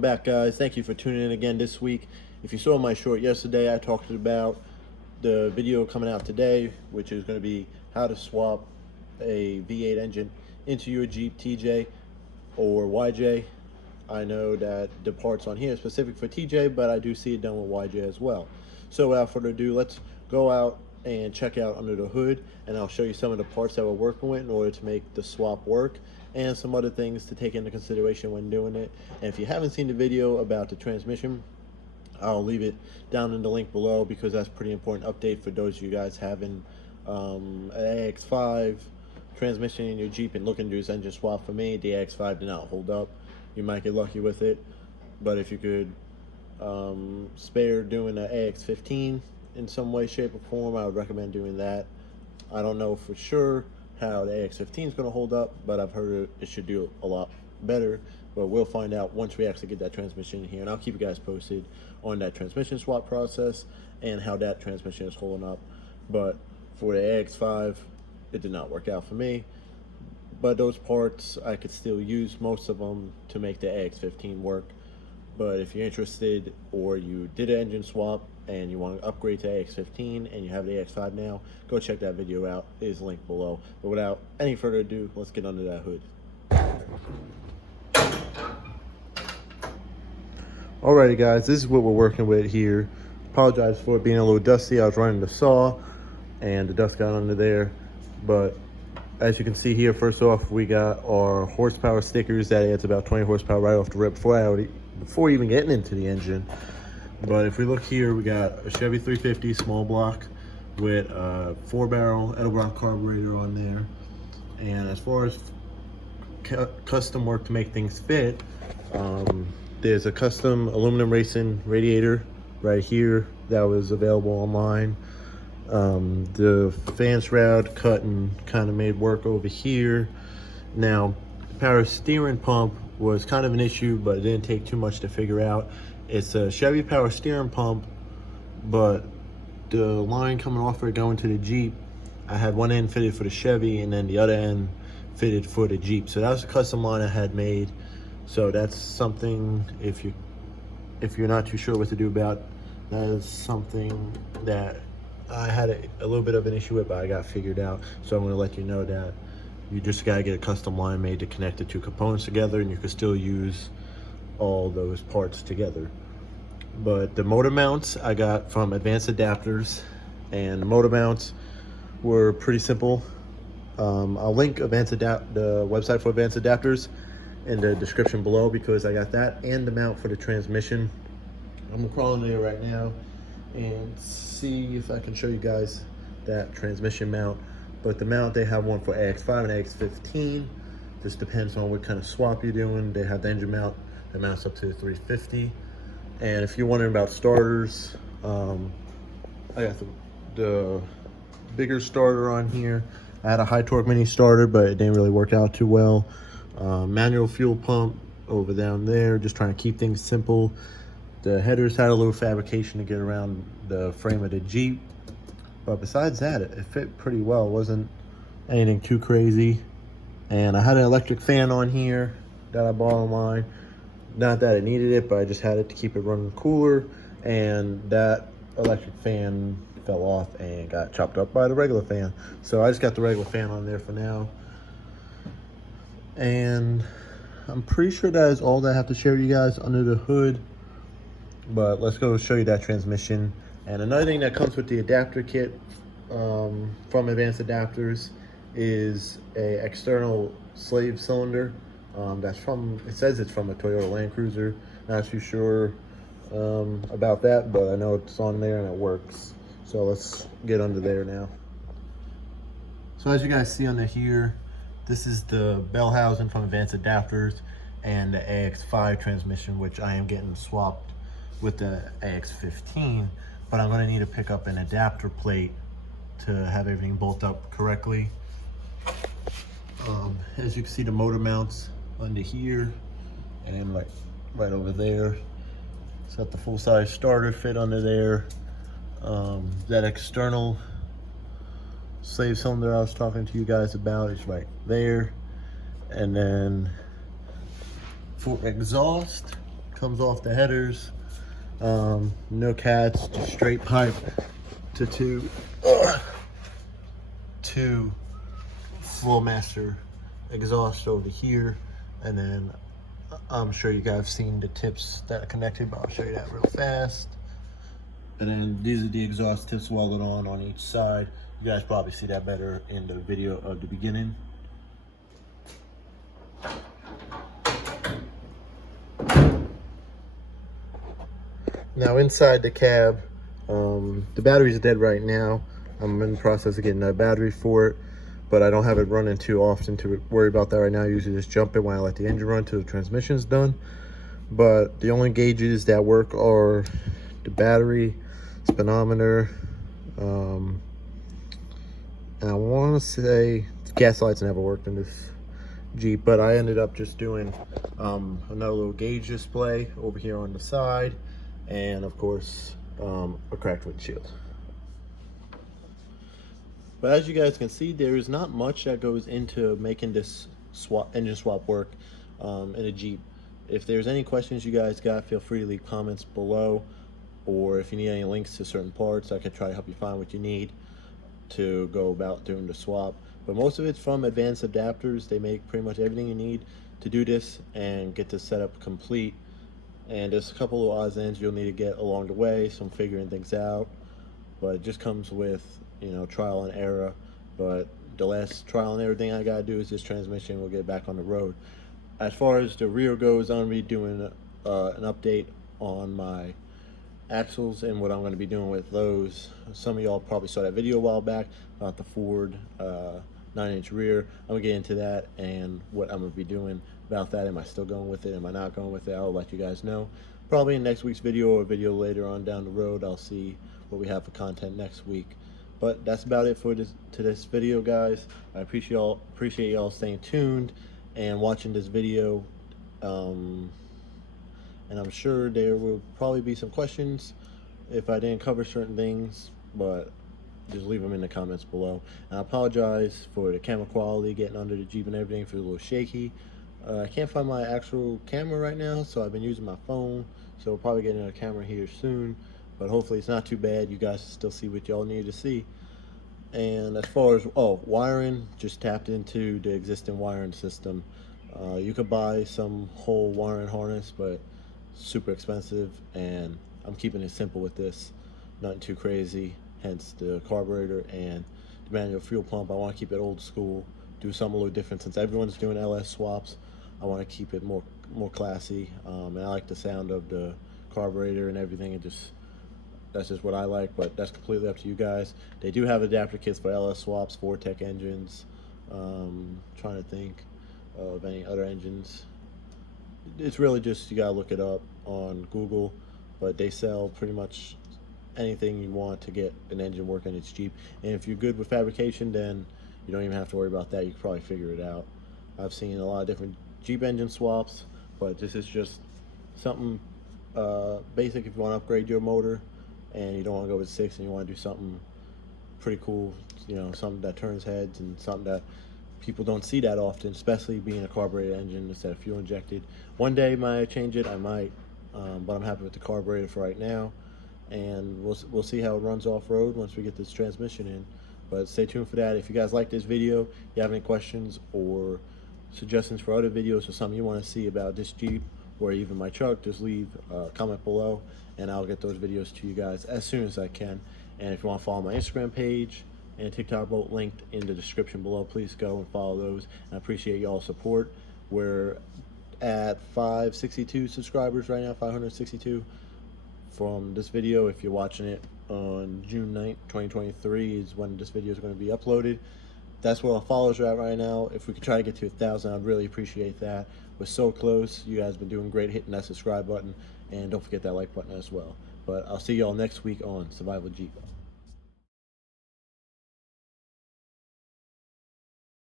Welcome back, guys. Thank you for tuning in again this week. If you saw my short yesterday, I talked about the video coming out today, which is going to be how to swap a V8 engine into your Jeep TJ or YJ. I know that the parts on here are specific for TJ, but I do see it done with YJ as well. So without further ado, let's go out and check out under the hood, and I'll show you some of the parts that we're working with in order to make the swap work, and some other things to take into consideration when doing it. And if you haven't seen the video about the transmission, I'll leave it down in the link below, because that's a pretty important update for those of you guys having an AX5 transmission in your Jeep and looking to do this engine swap. For me, the AX5 did not hold up. You might get lucky with it, but if you could spare doing an AX15 in some way, shape, or form, I would recommend doing that. I don't know for sure how the AX15 is going to hold up, but I've heard it should do a lot better. But we'll find out once we actually get that transmission in here, and I'll keep you guys posted on that transmission swap process and how that transmission is holding up. But for the AX5, it did not work out for me. But those parts, I could still use most of them to make the AX15 work. But if you're interested, or you did an engine swap and you want to upgrade to AX15 and you have the AX5 now, go check that video out. It is linked below. But without any further ado, let's get under that hood. Alrighty guys, this is what we're working with here. Apologize for it being a little dusty. I was running the saw and the dust got under there. But as you can see here, first off, we got our horsepower stickers. That adds about 20 horsepower right off the rip before even getting into the engine. But if we look here, we got a Chevy 350 small block with a 4-barrel Edelbrock carburetor on there. And as far as custom work to make things fit, there's a custom aluminum racing radiator right here that was available online. The fan shroud cut and kind of made work over here. Now, the power steering pump was kind of an issue, but it didn't take too much to figure out. It's a Chevy power steering pump, but the line coming off it going to the Jeep, I had one end fitted for the Chevy and then the other end fitted for the Jeep. So that was a custom line I had made. So that's something, if you're not too sure what to do about, that is something that I had a little bit of an issue with, but I got figured out. So I'm going to let you know that you just got to get a custom line made to connect the two components together, and you can still use all those parts together. But the motor mounts I got from Advanced Adapters, and the motor mounts were pretty simple. I'll link the website for Advanced Adapters in the description below, because I got that and the mount for the transmission. I'm crawling there right now and see if I can show you guys that transmission mount. But the mount, they have one for AX5 and AX15. Just depends on what kind of swap you're doing. They have the engine mount that mounts up to the 350. And if you're wondering about starters, I got the bigger starter on here. I had a high torque mini starter, but it didn't really work out too well. Manual fuel pump over down there, just trying to keep things simple. The headers had a little fabrication to get around the frame of the Jeep, but besides that, it fit pretty well. It wasn't anything too crazy. And I had an electric fan on here that I bought online. Not that I needed it, but I just had it to keep it running cooler. And that electric fan fell off and got chopped up by the regular fan. So I just got the regular fan on there for now. And I'm pretty sure that is all that I have to share with you guys under the hood. But let's go show you that transmission. And another thing that comes with the adapter kit from Advanced Adapters is a external slave cylinder. That's from, it says it's from a Toyota Land Cruiser. Not too sure about that, but I know it's on there and it works. So let's get under there now. So as you guys see under here, this is the bell housing from Advanced Adapters and the AX5 transmission, which I am getting swapped with the AX15, but I'm going to need to pick up an adapter plate to have everything bolt up correctly. As you can see, the motor mounts under here and like right over there. It's got the full-size starter fit under there. That external slave cylinder I was talking to you guys about is right there. And then for exhaust, comes off the headers. No cats, just straight pipe to two Flowmaster exhaust over here, and then I'm sure you guys have seen the tips that are connected, but I'll show you that real fast. And then these are the exhaust tips welded on each side. You guys probably see that better in the video of the beginning. Now inside the cab, the battery's dead right now. I'm in the process of getting a battery for it, but I don't have it running too often to worry about that right now. I usually just jump it when I let the engine run till the transmission's done. But the only gauges that work are the battery, speedometer, and I want to say gas lights never worked in this Jeep, but I ended up just doing another little gauge display over here on the side, and of course a cracked windshield. But as you guys can see, there is not much that goes into making this engine swap work in a Jeep. If there's any questions you guys got, feel free to leave comments below, or if you need any links to certain parts, I could try to help you find what you need to go about doing the swap. But most of it's from Advanced Adapters. They make pretty much everything you need to do this and get the setup complete. And there's a couple of odds and ends you'll need to get along the way, some figuring things out, but it just comes with, you know, trial and error. But the last trial and error thing I gotta do is this transmission. We'll get back on the road. As far as the rear goes, I'm gonna be doing an update on my axles and what I'm going to be doing with those. Some of y'all probably saw that video a while back about the Ford 9-inch rear. I'm going to get into that and what I'm going to be doing about that. Am I still going with it? Am I not going with it? I'll let you guys know. Probably in next week's video or a video later on down the road. I'll see what we have for content next week. But that's about it for this video, guys. I appreciate y'all staying tuned and watching this video. And I'm sure there will probably be some questions if I didn't cover certain things, but just leave them in the comments below. And I apologize for the camera quality getting under the Jeep and everything, for a little shaky. I can't find my actual camera right now, so I've been using my phone. So we'll probably get a camera here soon, but hopefully it's not too bad. You guys still see what y'all need to see. And as far as wiring, just tapped into the existing wiring system. You could buy some whole wiring harness, but super expensive, and I'm keeping it simple with this, nothing too crazy, hence the carburetor and the manual fuel pump. I want to keep it old school, do something a little different. Since everyone's doing LS swaps, I want to keep it more classy, and I like the sound of the carburetor and everything. That's just what I like, but that's completely up to you guys. They do have adapter kits for LS swaps, Vortec engines. Trying to think of any other engines. It's really just, you gotta look it up on Google, but they sell pretty much anything you want to get an engine working. It's cheap, and if you're good with fabrication, then you don't even have to worry about that. You can probably figure it out. I've seen a lot of different Jeep engine swaps, but this is just something basic if you want to upgrade your motor and you don't want to go with 6 and you want to do something pretty cool, you know, something that turns heads and something that people don't see that often, especially being a carburetor engine instead of fuel injected. One day might I change it, I might, but I'm happy with the carburetor for right now, and we'll see how it runs off-road once we get this transmission in. But stay tuned for that. If you guys like this video, you have any questions or suggestions for other videos or something you want to see about this Jeep or even my truck, just leave a comment below and I'll get those videos to you guys as soon as I can. And if you want to follow my Instagram page and TikTok, both linked in the description below, please go and follow those. And I appreciate y'all's support. We're at 562 subscribers right now, 562 from this video. If you're watching it on June 9th, 2023 is when this video is going to be uploaded. That's where our followers are at right now. If we could try to get to 1,000, I'd really appreciate that. We're so close. You guys have been doing great hitting that subscribe button, and don't forget that like button as well. But I'll see y'all next week on Survival Jeep.